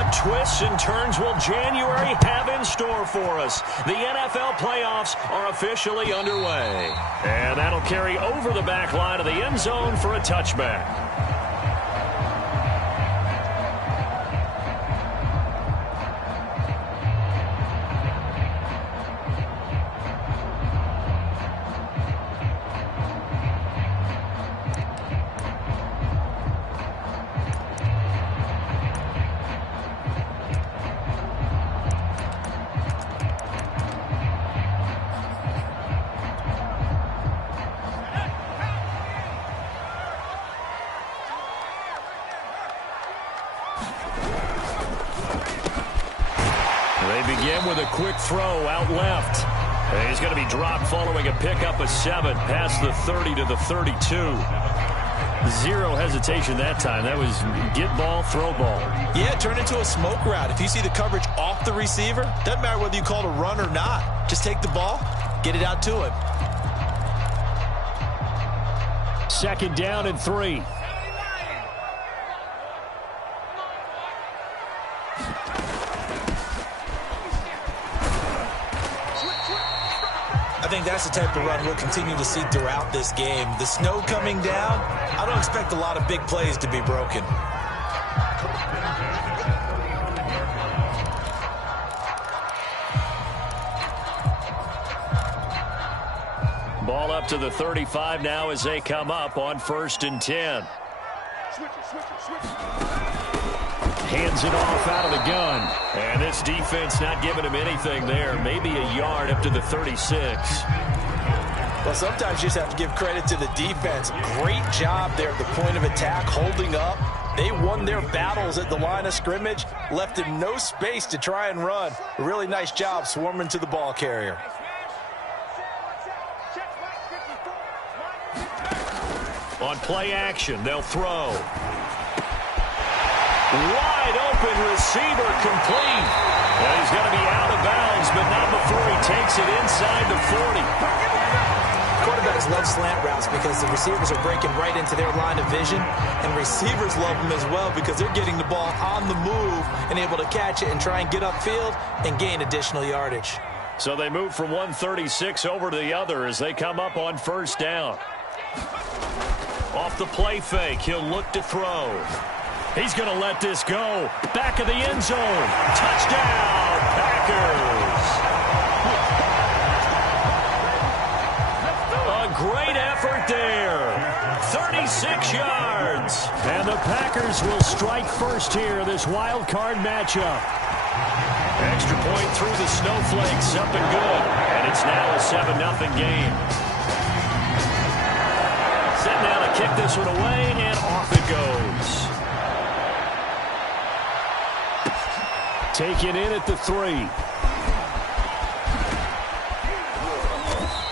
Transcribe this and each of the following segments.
What twists and turns will January have in store for us? The NFL playoffs are officially underway. And that'll carry over the back line of the end zone for a touchback. They begin with a quick throw out left. And he's going to be dropped following a pickup of 7 past the 30 to the 32. Zero hesitation that time. That was get ball, throw ball. Yeah, turn into a smoke route. If you see the coverage off the receiver, doesn't matter whether you call it a run or not. Just take the ball, get it out to him. 2nd down and 3. I think that's the type of run we'll continue to see throughout this game. The snow coming down, I don't expect a lot of big plays to be broken. Ball up to the 35 now as they come up on 1st and 10. Hands it off out of the gun. And this defense not giving him anything there. Maybe a yard up to the 36. Well, sometimes you just have to give credit to the defense. Great job there at the point of attack, holding up. They won their battles at the line of scrimmage, left him no space to try and run. A really nice job swarming to the ball carrier. On play action, they'll throw. Wide open receiver complete. And he's going to be out of bounds, but not before he takes it inside the 40. Quarterbacks love slant routes because the receivers are breaking right into their line of vision, and receivers love them as well because they're getting the ball on the move and able to catch it and try and get upfield and gain additional yardage. So they move from 136 over to the other as they come up on 1st down. Off the play fake, he'll look to throw. He's going to let this go. Back of the end zone. Touchdown, Packers. A great effort there. 36 yards. And the Packers will strike first here, this wild card matchup. Extra point through the snowflakes, up and good. And it's now a 7-0 game. Set now to kick this one away, and off it goes. Taken in at the 3.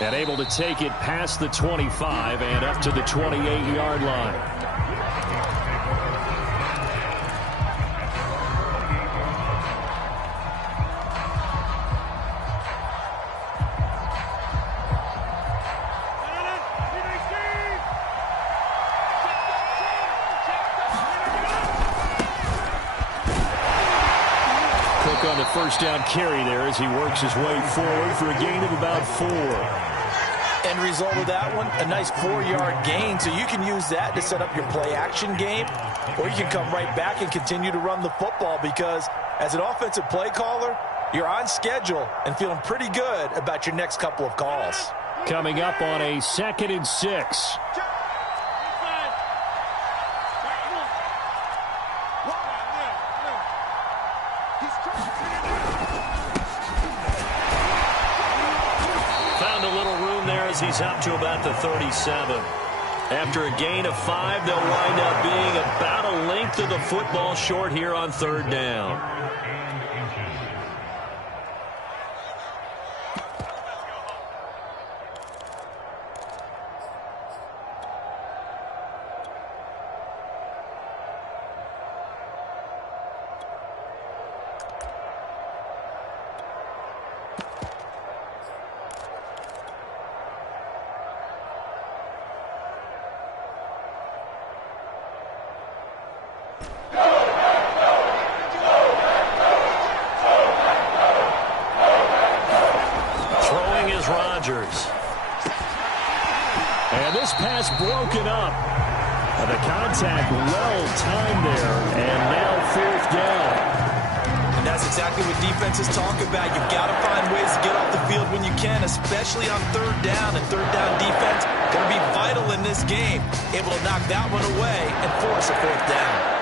And able to take it past the 25 and up to the 28-yard line. On the 1st down carry there as he works his way forward for a gain of about 4. End result of that one, a nice 4-yard gain, so you can use that to set up your play action game, or you can come right back and continue to run the football because as an offensive play caller, you're on schedule and feeling pretty good about your next couple of calls. Coming up on a 2nd and 6. He's up to about the 37. After a gain of 5, they'll wind up being about a length of the football short here on 3rd down. And this pass broken up. And the contact well timed there. And now 4th down. And that's exactly what defenses talk about. You've got to find ways to get off the field when you can, especially on 3rd down. And 3rd down defense going to be vital in this game. Able to knock that one away and force a 4th down.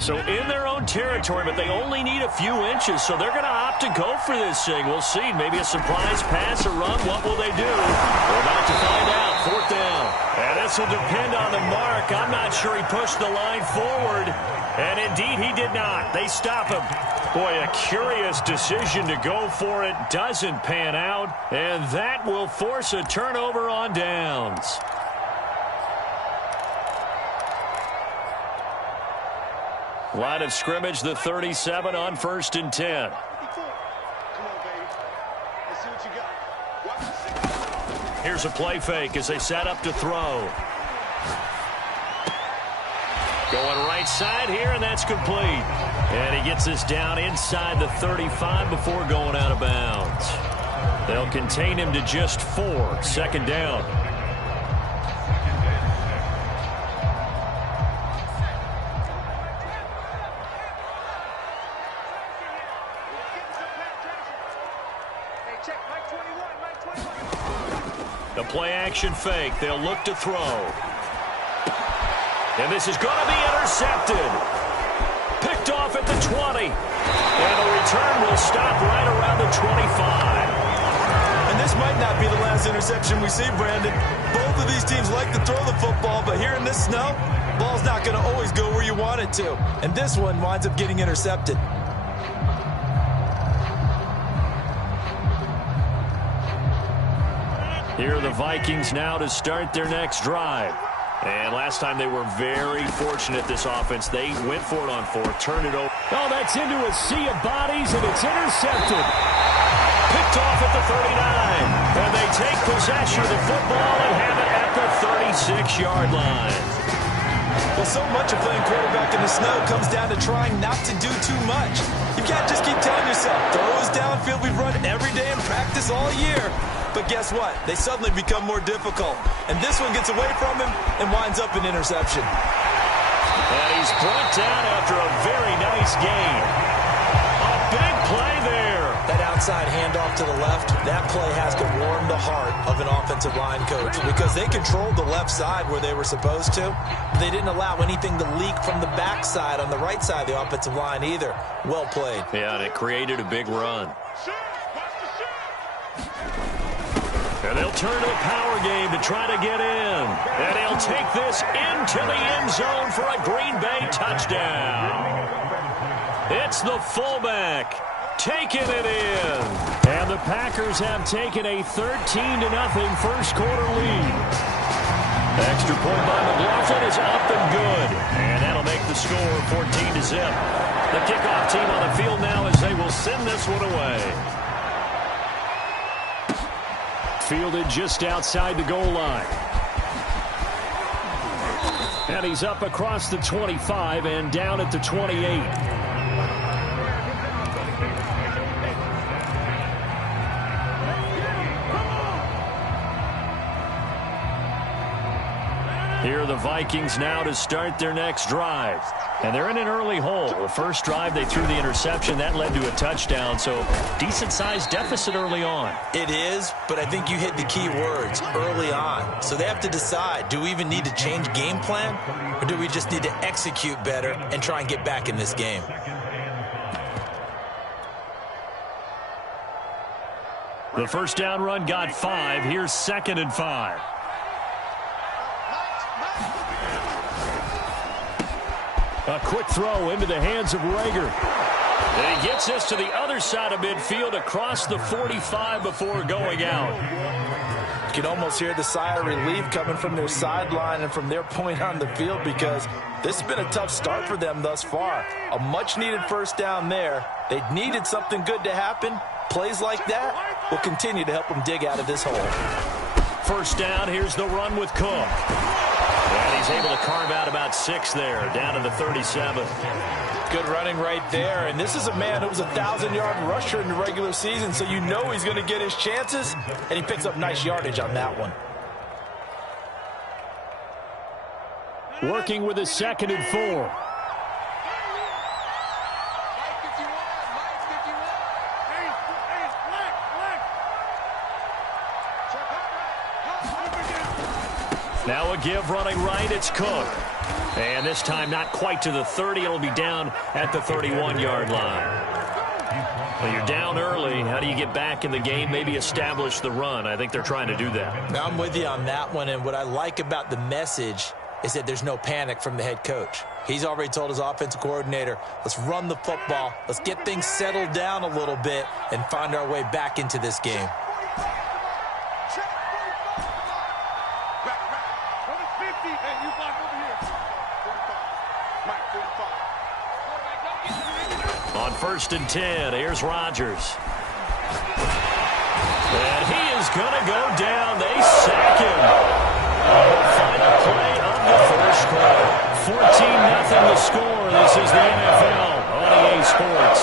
So in their own territory, but they only need a few inches, so they're going to opt to go for this thing. We'll see. Maybe a surprise pass, a run. What will they do? We're about to find out. 4th down. And this will depend on the mark. I'm not sure he pushed the line forward. And indeed, he did not. They stop him. Boy, a curious decision to go for it. Doesn't pan out. And that will force a turnover on downs. Line of scrimmage, the 37 on 1st and 10. Here's a play fake as they set up to throw. Going right side here, and that's complete. And he gets this down inside the 35 before going out of bounds. They'll contain him to just 4. 2nd down. The play-action fake. They'll look to throw. And this is going to be intercepted. Picked off at the 20. And the return will stop right around the 25. And this might not be the last interception we see, Brandon. Both of these teams like to throw the football, but here in this snow, ball's not going to always go where you want it to. And this one winds up getting intercepted. Here are the Vikings now to start their next drive. And last time they were very fortunate, this offense. They went for it on 4th, turned it over. Oh, that's into a sea of bodies, and it's intercepted. Picked off at the 39. And they take possession of the football and have it at the 36-yard line. Well, so much of playing quarterback in the snow comes down to trying not to do too much. You can't just keep telling yourself, throws downfield we've run every day in practice all year. But guess what? They suddenly become more difficult. And this one gets away from him and winds up an interception. And he's brought down after a very nice gain. A big play there. That outside handoff to the left, that play has to warm the heart of an offensive line coach because they controlled the left side where they were supposed to. They didn't allow anything to leak from the backside on the right side of the offensive line either. Well played. Yeah, and it created a big run. And they'll turn to the power game to try to get in. And he'll take this into the end zone for a Green Bay touchdown. It's the fullback taking it in. And the Packers have taken a 13-0 first quarter lead. Extra point by McLaughlin is up and good. And that'll make the score 14-0. The kickoff team on the field now as they will send this one away. Fielded just outside the goal line. And he's up across the 25 and down at the 28. Here are the Vikings now to start their next drive. And they're in an early hole. The first drive, they threw the interception. That led to a touchdown, so decent-sized deficit early on. It is, but I think you hit the key words, early on. So they have to decide, do we even need to change game plan, or do we just need to execute better and try and get back in this game? The first down run got 5. Here's 2nd and 5. A quick throw into the hands of Rager. And he gets this to the other side of midfield across the 45 before going out. You can almost hear the sigh of relief coming from their sideline and from their point on the field, because this has been a tough start for them thus far. A much-needed first down there. They needed something good to happen. Plays like that will continue to help them dig out of this hole. First down, here's the run with Cook. And he's able to carve out about 6 there, down to the 37. Good running right there. And this is a man who was a 1,000-yard rusher in the regular season, so you know he's going to get his chances, and he picks up nice yardage on that one. Working with his 2nd and 4. Now a give running right, it's Cook. And this time not quite to the 30. It'll be down at the 31-yard line. Well, you're down early. How do you get back in the game, maybe establish the run? I think they're trying to do that. Now I'm with you on that one, and what I like about the message is that there's no panic from the head coach. He's already told his offensive coordinator, let's run the football, let's get things settled down a little bit and find our way back into this game. On 1st and 10, here's Rodgers. And he is going to go down. They sack him. Final play of the first quarter. 14-0 the score. This is the NFL on EA Sports.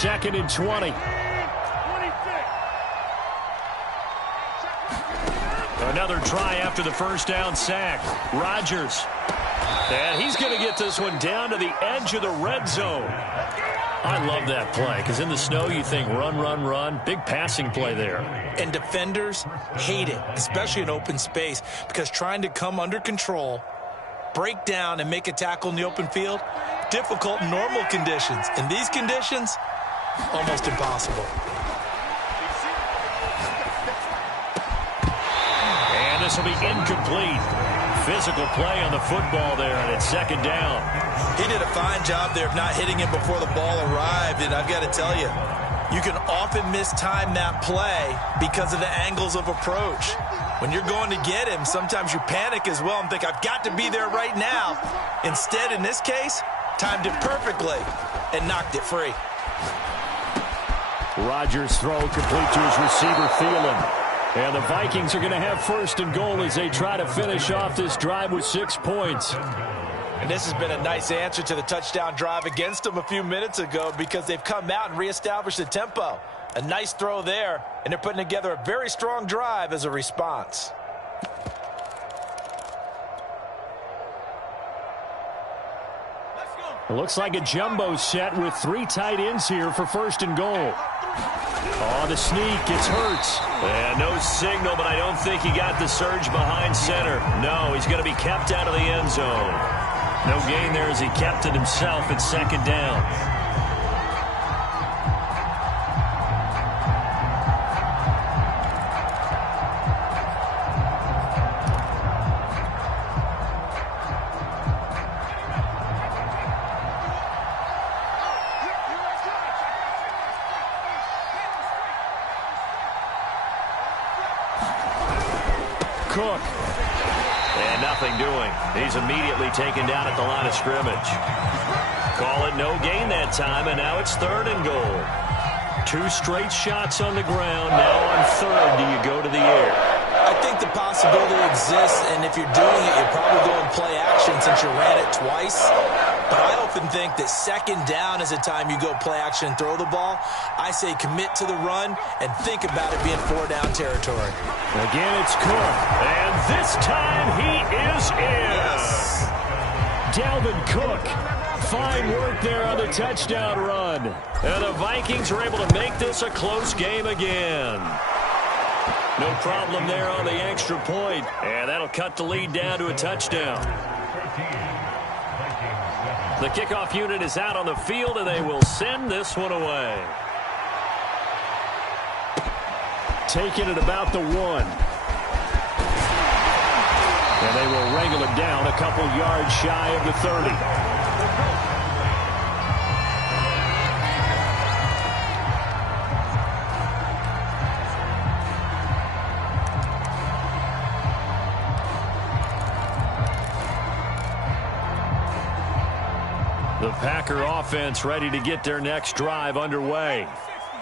Second and 20. Another try after the first down sack. Rodgers. And he's going to get this one down to the edge of the red zone. I love that play, because in the snow you think run, run, run. Big passing play there. And defenders hate it, especially in open space, because trying to come under control, break down, and make a tackle in the open field, difficult in normal conditions. In these conditions, almost impossible. This will be incomplete. Physical play on the football there, and it's 2nd down. He did a fine job there of not hitting him before the ball arrived, and I've got to tell you, you can often mistime that play because of the angles of approach. When you're going to get him, sometimes you panic as well and think, I've got to be there right now. Instead, in this case, timed it perfectly and knocked it free. Rodgers' throw complete to his receiver, Thielen. And the Vikings are going to have 1st and goal as they try to finish off this drive with 6 points. And this has been a nice answer to the touchdown drive against them a few minutes ago, because they've come out and reestablished the tempo. A nice throw there, and they're putting together a very strong drive as a response. It looks like a jumbo set with 3 tight ends here for 1st and goal. Oh, the sneak, it's Hurts. And no signal, but I don't think he got the surge behind center. No, he's going to be kept out of the end zone. No gain there as he kept it himself at 2nd down. Cook. And nothing doing. He's immediately taken down at the line of scrimmage. Call it no gain that time, and now it's 3rd and goal. 2 straight shots on the ground. Now on 3rd, do you go to the air? I think the possibility exists, and if you're doing it, you're probably going play action since you ran it twice. But I often think that 2nd down is the time you go play action and throw the ball. I say commit to the run and think about it being 4-down territory. Again, it's Cook. And this time he is in. Yes. Dalvin Cook. Fine work there on the touchdown run. And the Vikings are able to make this a close game again. No problem there on the extra point. And that'll cut the lead down to a touchdown. The kickoff unit is out on the field, and they will send this one away. Taking it about the 1. And they will wrangle it down a couple yards shy of the 30. The Packer offense ready to get their next drive underway.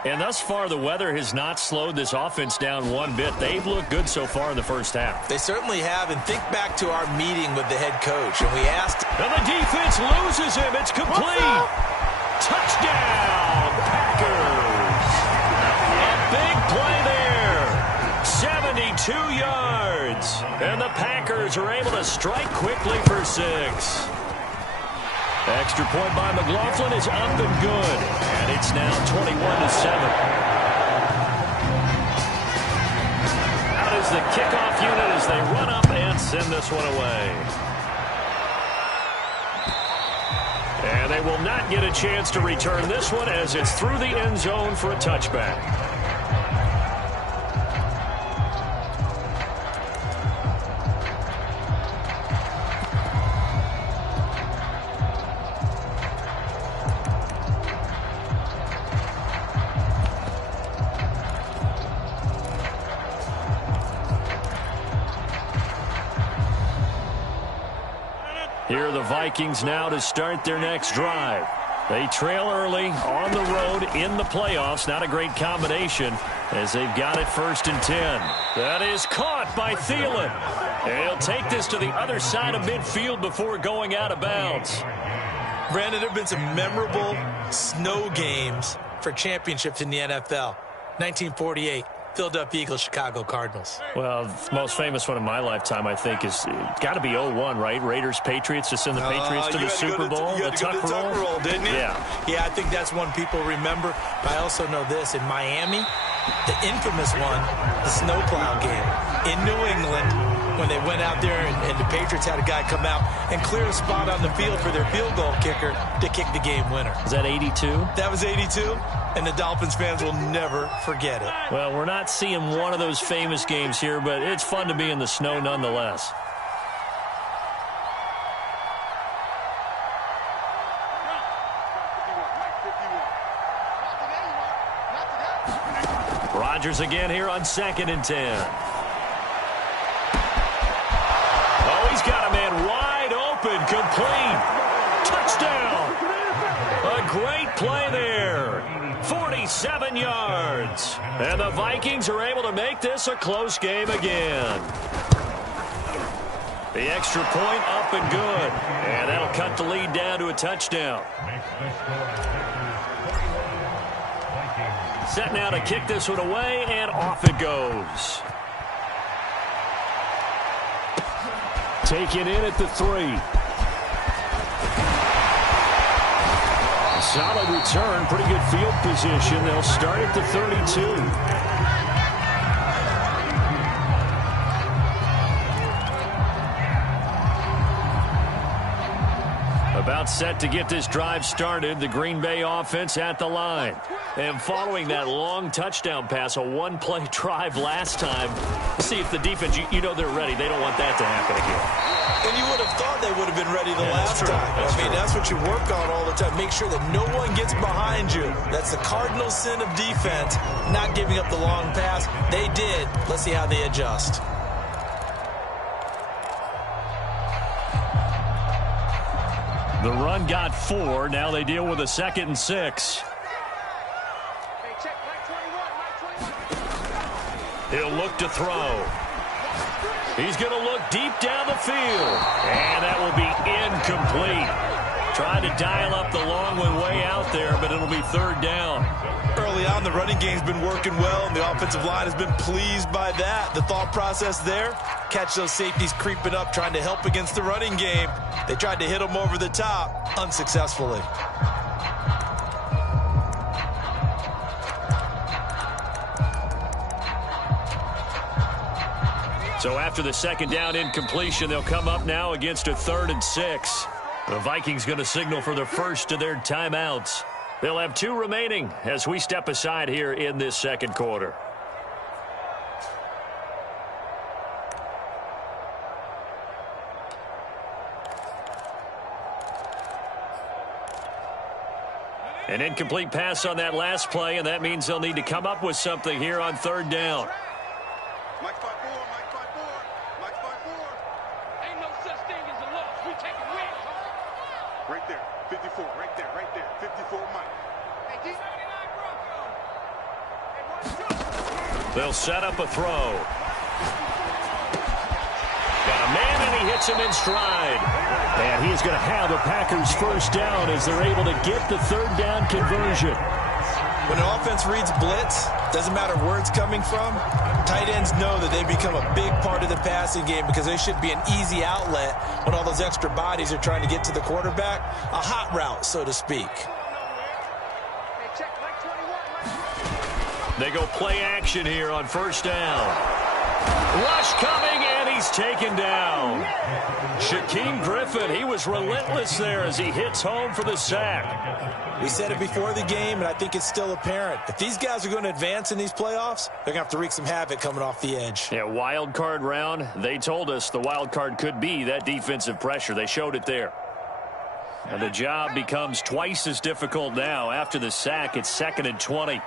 And thus far, the weather has not slowed this offense down one bit. They've looked good so far in the first half. They certainly have, and think back to our meeting with the head coach, and we asked... And the defense loses him. It's complete. Touchdown, Packers. A big play there. 72 yards. And the Packers are able to strike quickly for 6. Extra point by McLaughlin is up and good. And it's now 21-7. Out is the kickoff unit as they run up and send this one away. And they will not get a chance to return this one as it's through the end zone for a touchback. Here are the Vikings now to start their next drive. They trail early on the road in the playoffs. Not a great combination as they've got it 1st and 10. That is caught by Thielen. And he'll take this to the other side of midfield before going out of bounds. Brandon, there have been some memorable snow games for championships in the NFL. 1948. Philadelphia Eagles, Chicago Cardinals. Well, the most famous one in my lifetime, I think, is got to be 01, right? Raiders, Patriots, to send the Patriots to the Super Bowl. You had to go to the Tuck Roll, didn't you? Yeah, I think that's one people remember. But I also know this. In Miami, the infamous one, the snowplow game. In New England, when they went out there and the Patriots had a guy come out and clear a spot on the field for their field goal kicker to kick the game winner. Is that 82? That was 82, and the Dolphins fans will never forget it. Well, we're not seeing one of those famous games here, but it's fun to be in the snow nonetheless. Rodgers again here on 2nd and 10. Oh, he's got a man wide open, complete. Touchdown. A great play there. 47 yards. And the Vikings are able to make this a close game again. The extra point up and good. And that'll cut the lead down to a touchdown. Set now to kick this one away, and off it goes. Taken in at the 3. Solid return, pretty good field position. They'll start at the 32. About set to get this drive started. The Green Bay offense at the line. And following that long touchdown pass, a one-play drive last time, see if the defense, you know they're ready. They don't want that to happen again. And you would have thought they would have been ready the last time. That's what you work on all the time. Make sure that no one gets behind you. That's the cardinal sin of defense, not giving up the long pass. They did. Let's see how they adjust. The run got 4. Now they deal with a 2nd and 6. He'll look to throw. He's going to look deep down the field. And that will be incomplete. Trying to dial up the long one way out there, but it'll be 3rd down. Early on, the running game's been working well, and the offensive line has been pleased by that. The thought process there, catch those safeties creeping up, trying to help against the running game. They tried to hit them over the top, unsuccessfully. So after the 2nd down incompletion, they'll come up now against a 3rd and 6. The Vikings going to signal for the first of their timeouts. They'll have 2 remaining as we step aside here in this 2nd quarter. An incomplete pass on that last play, and that means they'll need to come up with something here on 3rd down. Ain't no such thing as a loss. We take a win. Right there, 54, right there, 54, Mike. Hey, They'll set up a throw. Got a man, and he hits him in stride. And he's going to have the Packers first down as they're able to get the 3rd down conversion. When an offense reads blitz, doesn't matter where it's coming from, tight ends know that they become a big part of the passing game because they should be an easy outlet when all those extra bodies are trying to get to the quarterback. A hot route, so to speak. They go play action here on 1st down. Rush coming, and he's taken down. Shaquem Griffin, he was relentless there as he hits home for the sack. We said it before the game, and I think it's still apparent. If these guys are going to advance in these playoffs, they're going to have to wreak some havoc coming off the edge. Yeah, wild card round. They told us the wild card could be that defensive pressure. They showed it there. And the job becomes twice as difficult now. After the sack, it's 2nd and 20.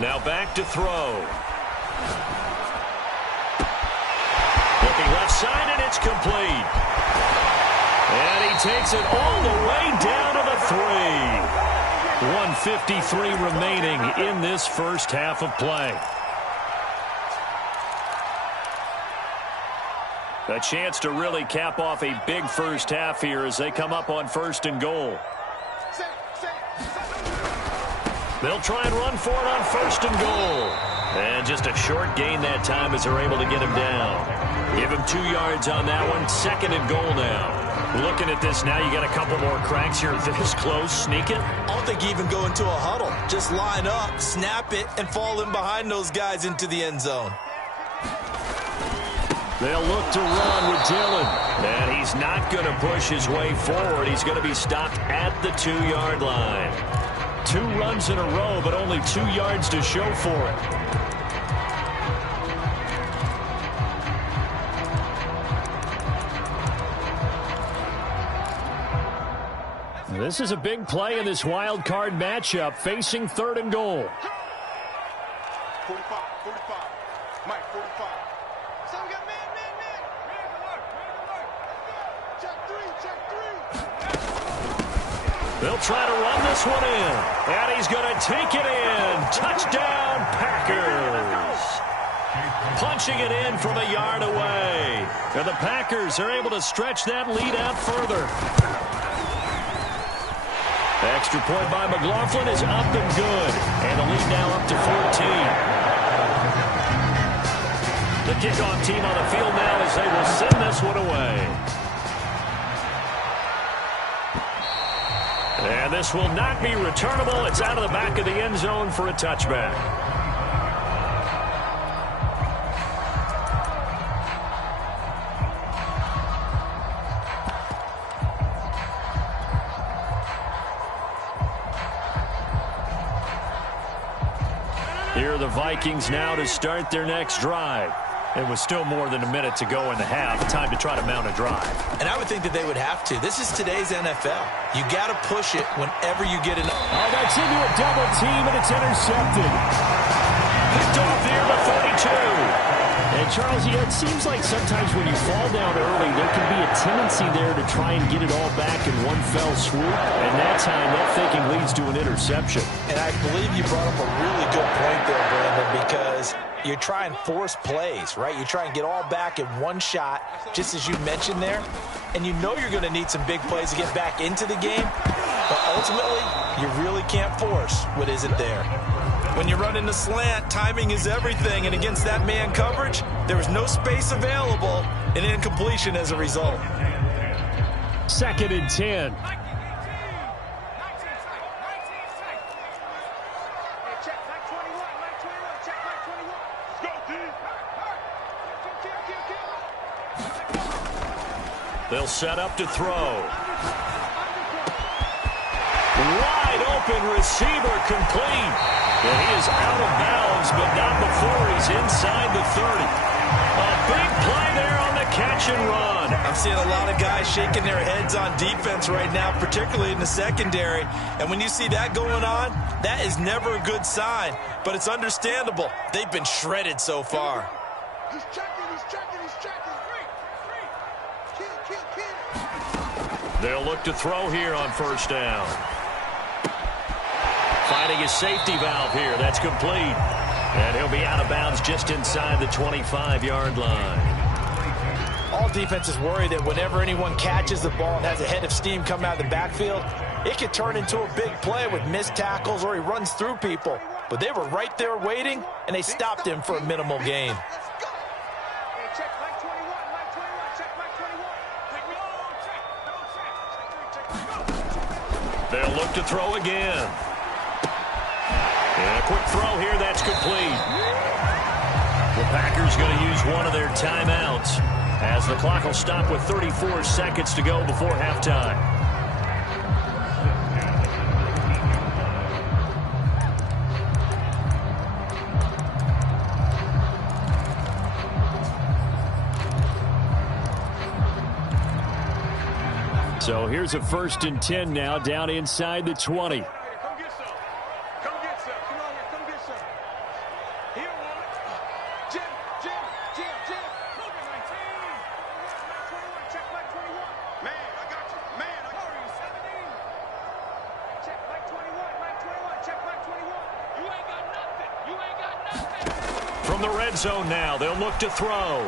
Now back to throw. Looking left side, and it's complete. And he takes it all the way down to the 3. 1:53 remaining in this first half of play. A chance to really cap off a big first half here as they come up on 1st and goal. They'll try and run for it on 1st and goal. And just a short gain that time as they're able to get him down. Give him 2 yards on that one. 2nd and goal now. Looking at this now, you got a couple more cracks here this close. Sneak it. I don't think you even go into a huddle. Just line up, snap it, and fall in behind those guys into the end zone. They'll look to run with Dillon. And he's not going to push his way forward. He's going to be stopped at the 2-yard line. 2 runs in a row, but only 2 yards to show for it. This is a big play in this wild card matchup, facing 3rd and goal. 45, Mike, 45. So we got man. Check 3. They'll try to run this one in. And he's going to take it in. Touchdown, Packers. Punching it in from a yard away. And the Packers are able to stretch that lead out further. Extra point by McLaughlin is up and good. And the lead now up to 14. The kickoff team on the field now as they will send this one away. And this will not be returnable. It's out of the back of the end zone for a touchback. Here are the Vikings now to start their next drive. It was still more than a minute to go in the half. Time to try to mount a drive. And I would think that they would have to. This is today's NFL. You got to push it whenever you get an... Oh, that's into a double team, and it's intercepted. Picked off here to 32. And, Charles, it seems like sometimes when you fall down early, there can be a tendency there to try and get it all back in one fell swoop. And that time, that thinking leads to an interception. And I believe you brought up a really good point there, Brandon, because you try and force plays, right? You try and get all back in one shot, just as you mentioned there. And you know you're going to need some big plays to get back into the game. But ultimately, you really can't force what isn't there. When you run into slant, timing is everything. And against that man coverage, there was no space available, and incompletion as a result. 2nd and 10. They'll set up to throw. Wide open receiver complete. And he is out of bounds, but not before he's inside the 30. A big play there on the catch and run. I'm seeing a lot of guys shaking their heads on defense right now, particularly in the secondary. And when you see that going on, that is never a good sign. But it's understandable. They've been shredded so far. He's checking, he's checking, he's checking. Kill. They'll look to throw here on 1st down. Finding his safety valve here. That's complete. And he'll be out of bounds just inside the 25-yard line. All defenses worry that whenever anyone catches the ball and has a head of steam come out of the backfield, it could turn into a big play with missed tackles or he runs through people. But they were right there waiting, and they stopped him for a minimal gain. They'll look to throw again. And a quick throw here, that's complete. The Packers going to use one of their timeouts as the clock will stop with 34 seconds to go before halftime. So here's a 1st and 10 now, down inside the 20. Come get some. Come get some. Come on here, come get some. He don't want it. Jim. Look at my team. 21, check back 21. Man, I got you. Man, I got you. 17. Check back 21, check back 21. You ain't got nothing. You ain't got nothing. From the red zone now, they'll look to throw.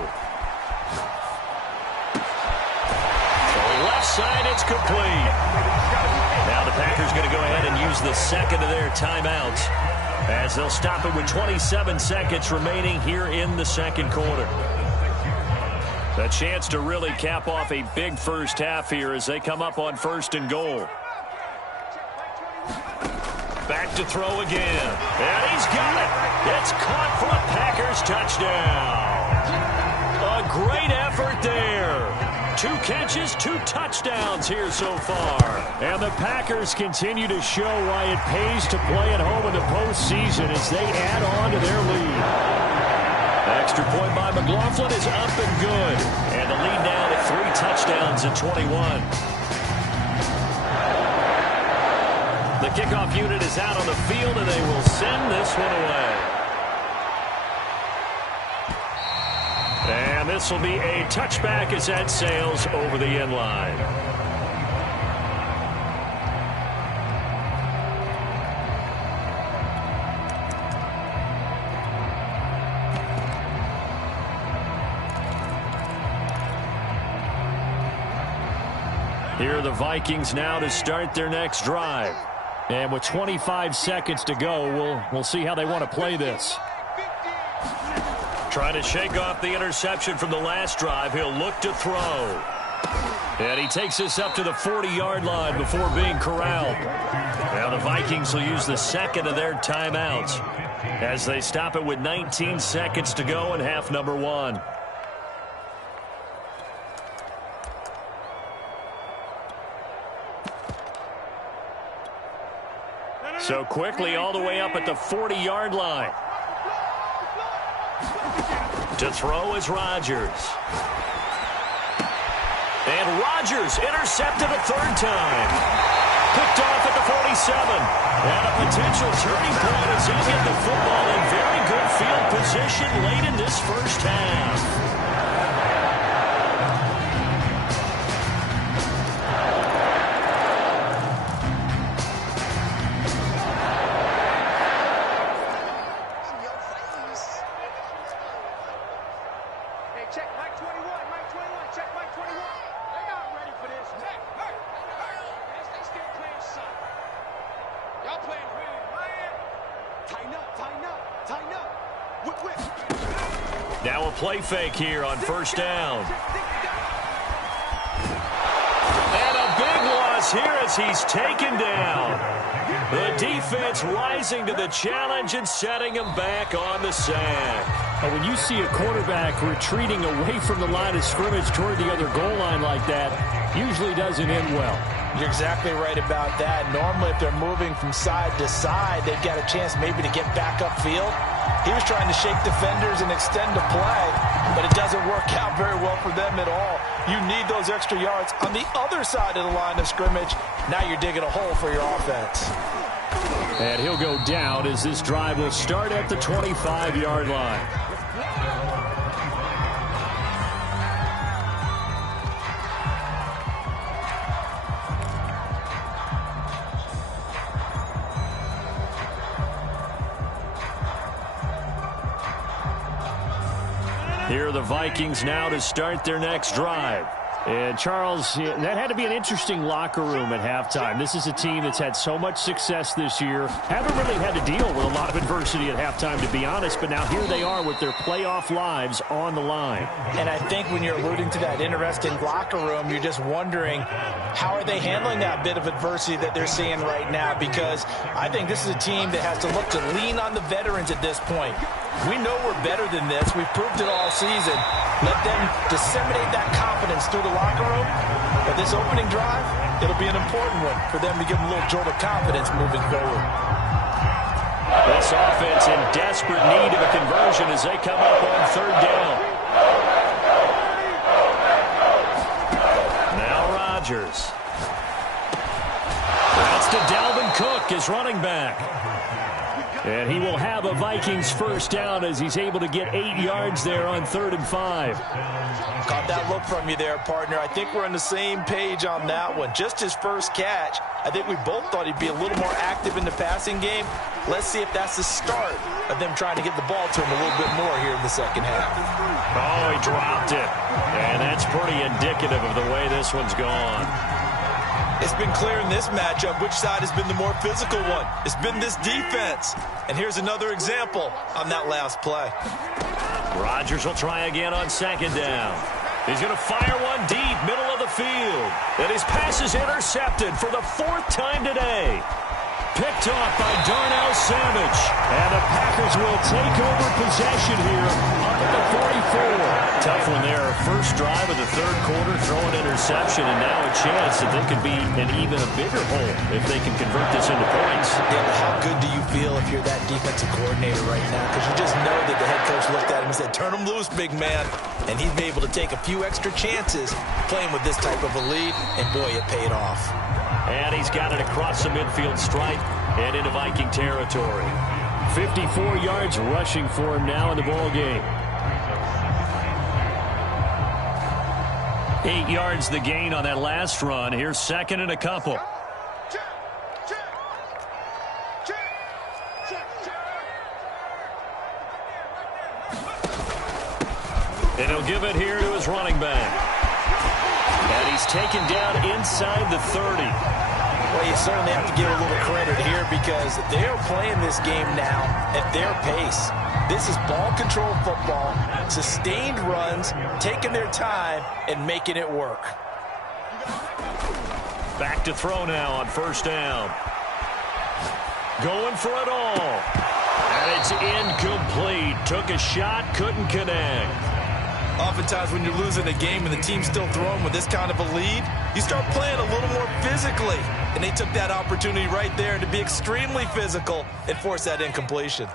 Left side, it's complete. Now the Packers going to go ahead and use the 2nd of their timeouts as they'll stop it with 27 seconds remaining here in the 2nd quarter. A chance to really cap off a big first half here as they come up on 1st and goal. Back to throw again. And he's got it. It's caught for a Packers touchdown. A great effort there. 2 catches, 2 touchdowns here so far. And the Packers continue to show why it pays to play at home in the postseason as they add on to their lead. Extra point by McLaughlin is up and good. And the lead now to 3 touchdowns at 21. The kickoff unit is out on the field, and they will send this one away. And this will be a touchback as that sails over the end line. Here are the Vikings now to start their next drive. And with 25 seconds to go, we'll see how they want to play this. Trying to shake off the interception from the last drive. He'll look to throw. And he takes this up to the 40-yard line before being corralled. Now the Vikings will use the 2nd of their timeouts as they stop it with 19 seconds to go in half number 1. So quickly all the way up at the 40-yard line. To throw is Rodgers. And Rodgers intercepted a third time. Picked off at the 47. And a potential turning point as he'll get the football in very good field position late in this first half. Check Mike 21, Mike 21, check Mike 21. They're not ready for this. Hey, hey, hey. They still playing son. Y'all playing really man. Tighten up, tighten up, tighten up. Whip, whip. Now a play fake here on first down. And a big loss here as he's taken down. The defense rising to the challenge and setting him back on the sack. When you see a quarterback retreating away from the line of scrimmage toward the other goal line like that, usually doesn't end well. You're exactly right about that. Normally, if they're moving from side to side, they've got a chance maybe to get back upfield. He was trying to shake defenders and extend the play, but it doesn't work out very well for them at all. You need those extra yards on the other side of the line of scrimmage. Now you're digging a hole for your offense. And he'll go down as this drive will start at the 25-yard line. Here are the Vikings now to start their next drive. And, Charles, that had to be an interesting locker room at halftime. This is a team that's had so much success this year. Haven't really had to deal with a lot of adversity at halftime, to be honest. But now here they are with their playoff lives on the line. And I think when you're alluding to that interesting locker room, you're just wondering how are they handling that bit of adversity that they're seeing right now? Because I think this is a team that has to look to lean on the veterans at this point. We know we're better than this. We've proved it all season. Let them disseminate that confidence through the locker room. But this opening drive, it'll be an important one for them to give them a little jolt of confidence moving forward. This offense in desperate need of a conversion as they come up on third down. Now Rodgers. That's to Dalvin Cook, his running back. And he will have a Vikings first down as he's able to get 8 yards there on 3rd and 5. Caught that look from you there, partner. I think we're on the same page on that one. Just his first catch. I think we both thought he'd be a little more active in the passing game. Let's see if that's the start of them trying to get the ball to him a little bit more here in the second half. Oh, he dropped it. And that's pretty indicative of the way this one's gone. It's been clear in this matchup which side has been the more physical one. It's been this defense. And here's another example on that last play. Rodgers will try again on second down. He's going to fire one deep, middle of the field. And his pass is intercepted for the 4th time today. Picked off by Darnell Savage. And the Packers will take over possession here up at the 44. Tough one there. First drive of the 3rd quarter, throwing interception, and now a chance that they could be in even a bigger hole if they can convert this into points. Yeah, but how good do you feel if you're that defensive coordinator right now? Because you just know that the head coach looked at him and said, turn him loose, big man. And he's been able to take a few extra chances playing with this type of a lead, and boy, it paid off. And he's got it across the midfield stripe and into Viking territory. 54 yards rushing for him now in the ball game. 8 yards the gain on that last run. Here's 2nd and a couple. And he'll give it here to his running back. And he's taken down inside the 30. Well, you certainly have to give a little credit here because they're playing this game now at their pace. This is ball control football, sustained runs, taking their time, and making it work. Back to throw now on first down. Going for it all. And it's incomplete. Took a shot, couldn't connect. Oftentimes when you're losing a game and the team's still throwing with this kind of a lead, you start playing a little more physically. And they took that opportunity right there to be extremely physical and force that incompletion.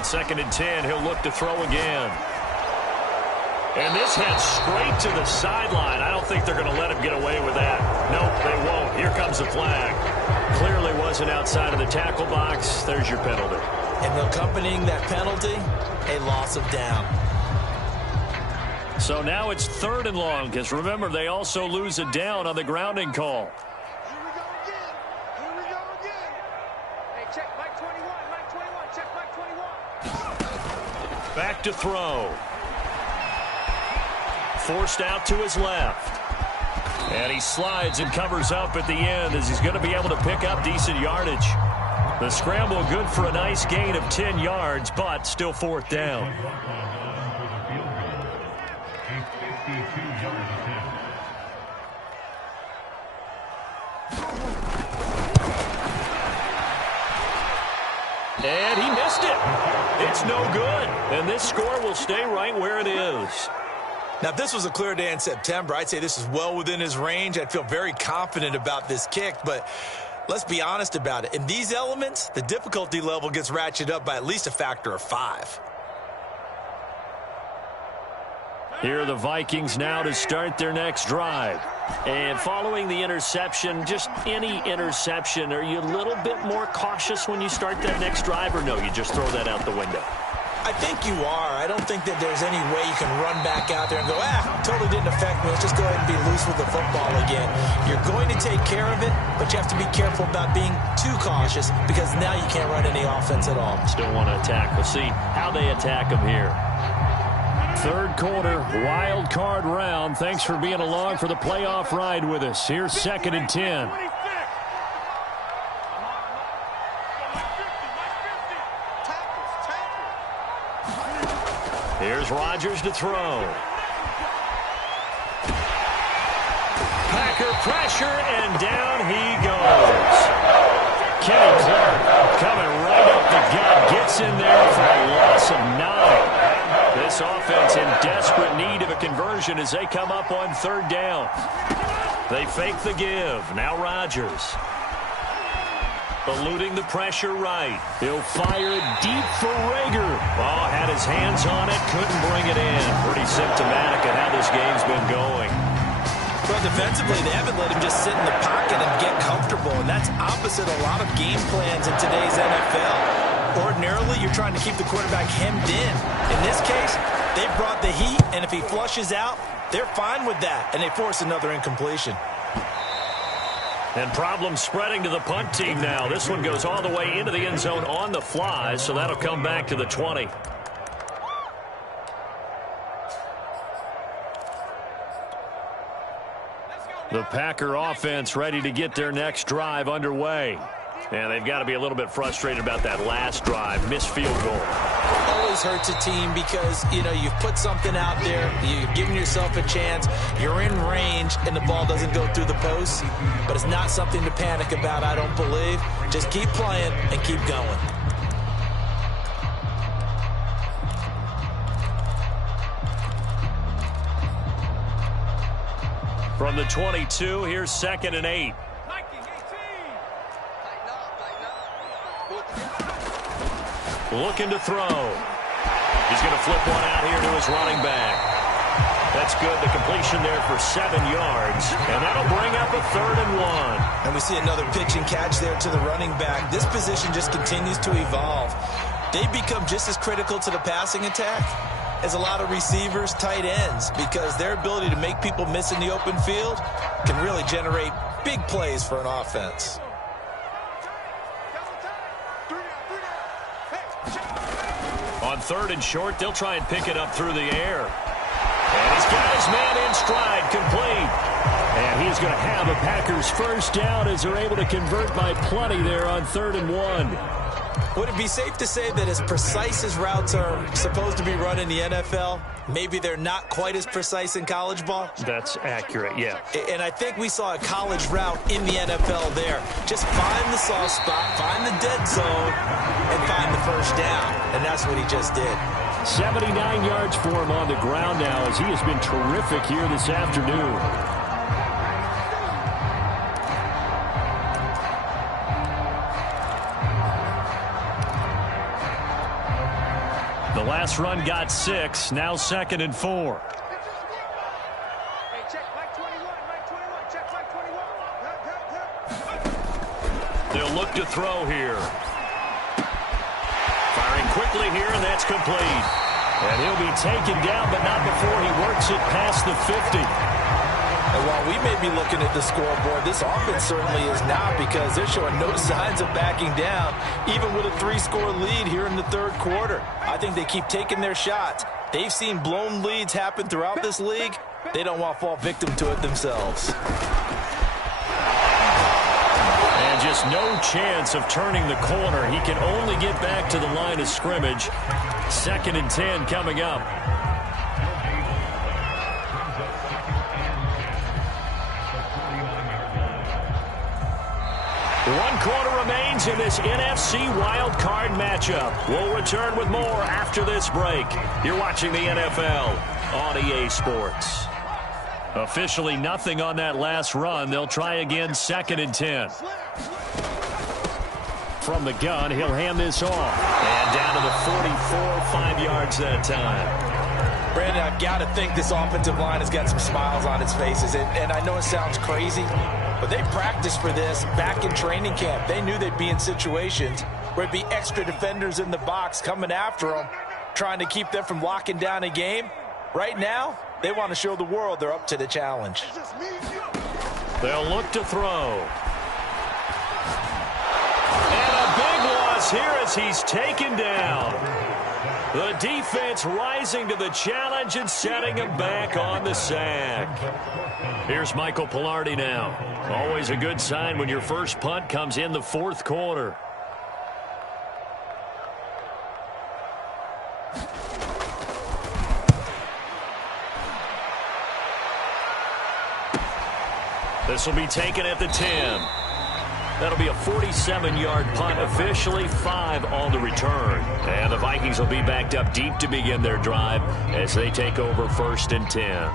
And 2nd and 10, he'll look to throw again. And this heads straight to the sideline. I don't think they're going to let him get away with that. Nope, they won't. Here comes the flag. Clearly wasn't outside of the tackle box. There's your penalty. And accompanying that penalty, a loss of down. So now it's 3rd and long, because remember, they also lose a down on the grounding call. Here we go again. Here we go again. Hey, check Mike 21. Mike 21. Check Mike 21. Back to throw. Forced out to his left. And he slides and covers up at the end as he's going to be able to pick up decent yardage. The scramble good for a nice gain of 10 yards, but still 4th down. And he missed it. It's no good. And this score will stay right where it is. Now, if this was a clear day in September, I'd say this is well within his range. I'd feel very confident about this kick, but let's be honest about it. In these elements, the difficulty level gets ratcheted up by at least a factor of 5. Here are the Vikings now to start their next drive. And following the interception, just any interception, are you a little bit more cautious when you start that next drive, or no, you just throw that out the window? I think you are. I don't think that there's any way you can run back out there and go, totally didn't affect me. Let's just go ahead and be loose with the football again. You're going to take care of it, but you have to be careful about being too cautious because now you can't run any offense at all. Still want to attack. We'll see how they attack them here. 3rd quarter, wild card round. Thanks for being along for the playoff ride with us. Here's 2nd and 10. Here's Rodgers to throw. Packer pressure, and down he goes. Kenny Clark coming right up the gut. Gets in there for a loss of 9. This offense in desperate need of a conversion as they come up on 3rd down. They fake the give. Now Rodgers. Eluding the pressure right. He'll fire deep for Rager. Oh, had his hands on it, couldn't bring it in. Pretty symptomatic of how this game's been going. Well, defensively, they haven't let him just sit in the pocket and get comfortable, and that's opposite a lot of game plans in today's NFL. Ordinarily, you're trying to keep the quarterback hemmed in. In this case, they brought the heat, and if he flushes out, they're fine with that, and they force another incompletion. And problems spreading to the punt team now. This one goes all the way into the end zone on the fly, so that'll come back to the 20. The Packer offense ready to get their next drive underway. And they've got to be a little bit frustrated about that last drive. Missed field goal. Always hurts a team because, you've put something out there. You've given yourself a chance. You're in range, and the ball doesn't go through the post. But it's not something to panic about, I don't believe. Just keep playing and keep going. From the 22, here's 2nd and 8. Looking to throw. He's going to flip one out here to his running back. That's good. The completion there for 7 yards. And that'll bring up a 3rd and 1. And we see another pitch and catch there to the running back. This position just continues to evolve. They become just as critical to the passing attack as a lot of receivers, tight ends, because their ability to make people miss in the open field can really generate big plays for an offense. On 3rd and short, they'll try and pick it up through the air. And he's got his man in stride, complete. And he's going to have a Packers first down as they're able to convert by plenty there on 3rd and 1. Would it be safe to say that as precise as routes are supposed to be run in the NFL, maybe they're not quite as precise in college ball? That's accurate, yeah. And I think we saw a college route in the NFL there. Just find the soft spot, find the dead zone, and find the first down. And that's what he just did. 79 yards for him on the ground now as he has been terrific here this afternoon. The last run got 6. Now 2nd and 4. Hey, check Mike 21, Mike 21, check Mike 21. They'll look to throw here. Firing quickly here, and that's complete. And he'll be taken down, but not before he works it past the 50. And while we may be looking at the scoreboard, this offense certainly is not, because they're showing no signs of backing down, even with a 3-score lead here in the third quarter. I think they keep taking their shots. They've seen blown leads happen throughout this league. They don't want to fall victim to it themselves. And just no chance of turning the corner. He can only get back to the line of scrimmage. 2nd and 10 coming up. 1 quarter remains in this NFC Wild Card matchup. We'll return with more after this break. You're watching the NFL on EA Sports. Officially nothing on that last run. They'll try again 2nd and 10. From the gun, he'll hand this off. And down to the 44, 5 yards that time. Brandon, I've got to think this offensive line has got some smiles on its faces. And I know it sounds crazy, but they practiced for this back in training camp. They knew they'd be in situations where it'd be extra defenders in the box coming after them, trying to keep them from locking down a game. Right now, they want to show the world they're up to the challenge. They'll look to throw. And a big loss here as he's taken down. The defense rising to the challenge and setting him back on the sack. Here's Michael Pilardi now. Always a good sign when your first punt comes in the fourth quarter. This will be taken at the 10. That'll be a 47-yard punt, officially 5 on the return. And the Vikings will be backed up deep to begin their drive as they take over 1st and 10.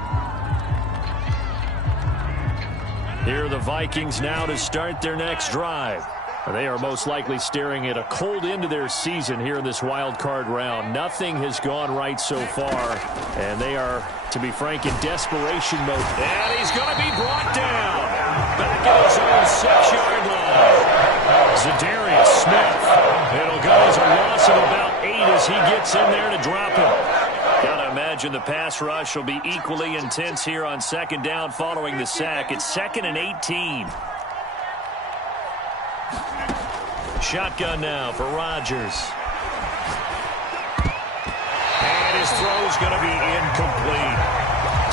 Here are the Vikings now to start their next drive. They are most likely staring at a cold end to their season here in this wild card round. Nothing has gone right so far, and they are, to be frank, in desperation mode. And he's going to be brought down back at his own 6-yard line. Za'Darius Smith. It'll go as a loss of about 8 as he gets in there to drop him. Gotta imagine the pass rush will be equally intense here on 2nd down following the sack. It's 2nd and 18. Shotgun now for Rodgers. And his throw's going to be incomplete.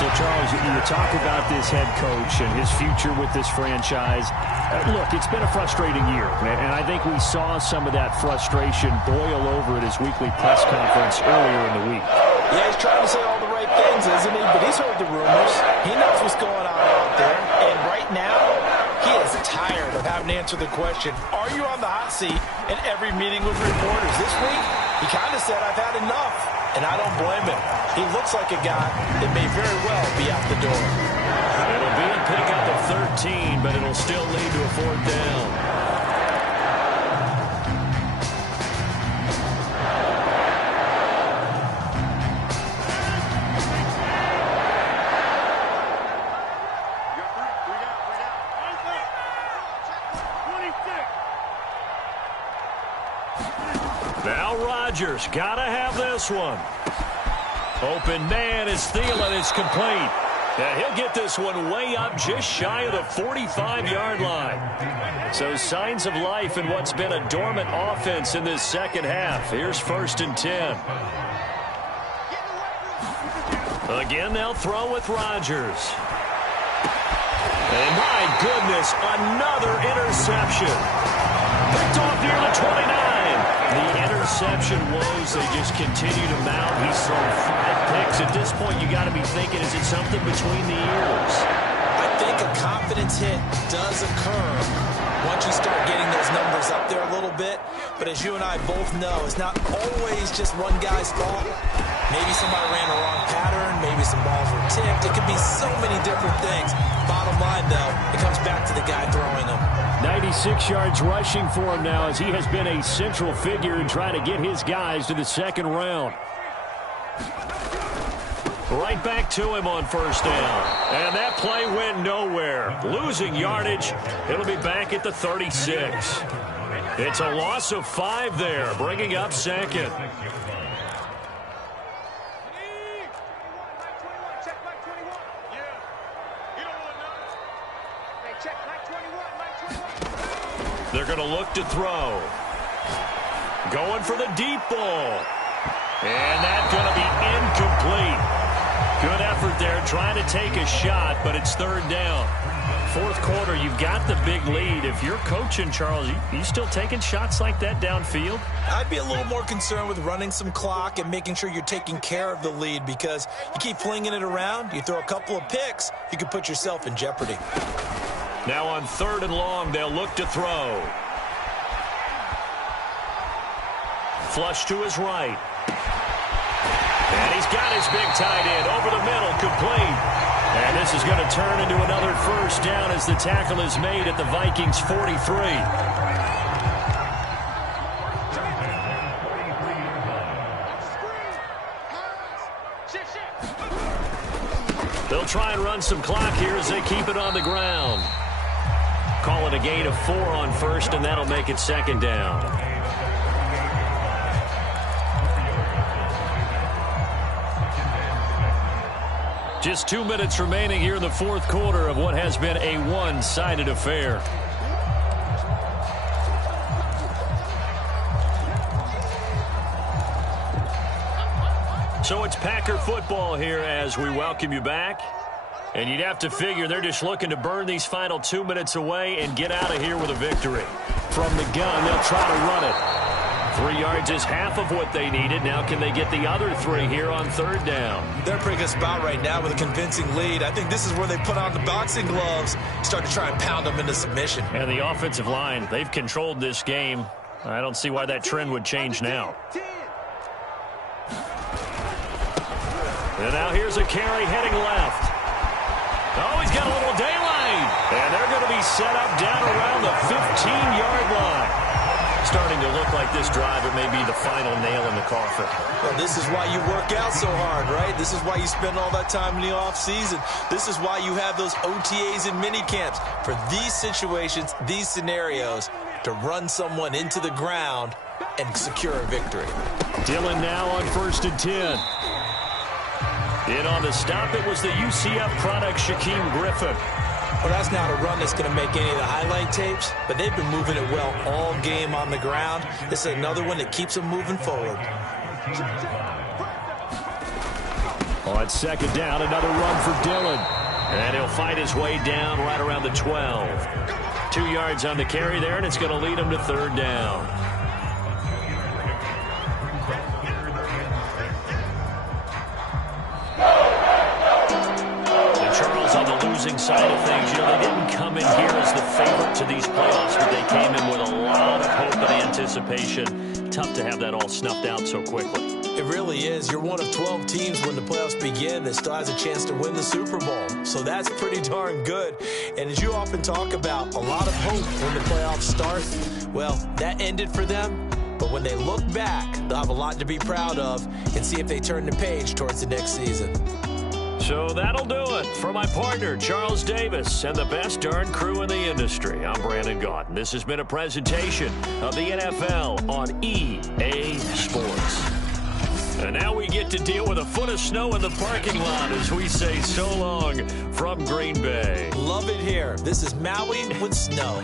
So, Charles, you talk about this head coach and his future with this franchise. Look, it's been a frustrating year, and I think we saw some of that frustration boil over at his weekly press conference earlier in the week. Yeah, he's trying to say all the right things, isn't he? But he's heard the rumors. He knows what's going on out there. And right now, he is tired of having to answer the question, are you on the hot seat in every meeting with reporters? This week, he kind of said, I've had enough. And I don't blame him. He looks like a guy that may very well be out the door. It'll be a pickup of 13, but it'll still lead to a 4th down. Now Rodgers got to have this one. Open man is Thielen. It's complete. And he'll get this one way up just shy of the 45-yard line. So signs of life in what's been a dormant offense in this second half. Here's 1st and 10. Again, they'll throw with Rodgers. And my goodness, another interception. Picked off near the 29. The interception woes, they just continue to mount. He's thrown 5 picks. At this point, you got to be thinking, is it something between the ears? I think a confidence hit does occur once you start getting those numbers up there a little bit. But as you and I both know, it's not always just one guy's fault. Maybe somebody ran a wrong pattern. Maybe some balls were tipped. It could be so many different things. Bottom line, though, it comes back to the guy throwing them. 96 yards rushing for him now as he has been a central figure in trying to get his guys to the second round. Right back to him on first down. And that play went nowhere. Losing yardage. It'll be back at the 36. It's a loss of 5 there, bringing up second. They're going to look to throw. Going for the deep ball. And that's going to be incomplete. Good effort there trying to take a shot, but it's third down. Fourth quarter, you've got the big lead. If you're coaching, Charles, you still taking shots like that downfield? I'd be a little more concerned with running some clock and making sure you're taking care of the lead, because you keep flinging it around, you throw a couple of picks, you can put yourself in jeopardy. Now on 3rd and long, they'll look to throw. Flush to his right. And he's got his big tight end over the middle, complete. And this is going to turn into another first down as the tackle is made at the Vikings 43. They'll try and run some clock here as they keep it on the ground. Call it a gain of 4 on first, and that'll make it second down. Just 2 minutes remaining here in the fourth quarter of what has been a one-sided affair. So it's Packer football here as we welcome you back. And you'd have to figure they're just looking to burn these final 2 minutes away and get out of here with a victory. From the gun, they'll try to run it. 3 yards is half of what they needed. Now can they get the other 3 here on 3rd down? They're in a pretty good spot right now with a convincing lead. I think this is where they put on the boxing gloves, start to try and pound them into submission. And the offensive line, they've controlled this game. I don't see why that trend would change now. And now here's a carry heading left. Oh, he's got a little daylight. And they're going to be set up down around the 15-yard line. Starting to look like this drive, it may be the final nail in the coffin. Well, this is why you work out so hard, right? This is why you spend all that time in the offseason. This is why you have those OTAs and mini camps. For these situations, these scenarios, to run someone into the ground and secure a victory. Dillon now on 1st and 10. In on the stop, it was the UCF product, Shaquem Griffin. Well, that's not a run that's going to make any of the highlight tapes, but they've been moving it well all game on the ground. This is another one that keeps them moving forward. On 2nd down, another run for Dillon. And he'll fight his way down right around the 12. 2 yards on the carry there, and it's going to lead him to 3rd down. Side of things, you know, they didn't come in here as the favorite to these playoffs, but they came in with a lot of hope and anticipation. Tough to have that all snuffed out so quickly. It really is. You're one of 12 teams when the playoffs begin that still has a chance to win the Super Bowl. So that's pretty darn good. And as you often talk about, a lot of hope when the playoffs start. Well, that ended for them. But when they look back, they'll have a lot to be proud of and see if they turn the page towards the next season. So that'll do it for my partner, Charles Davis, and the best darn crew in the industry. I'm Brandon Gaudin. This has been a presentation of the NFL on EA Sports. And now we get to deal with a foot of snow in the parking lot as we say so long from Green Bay. Love it here. This is Maui with snow.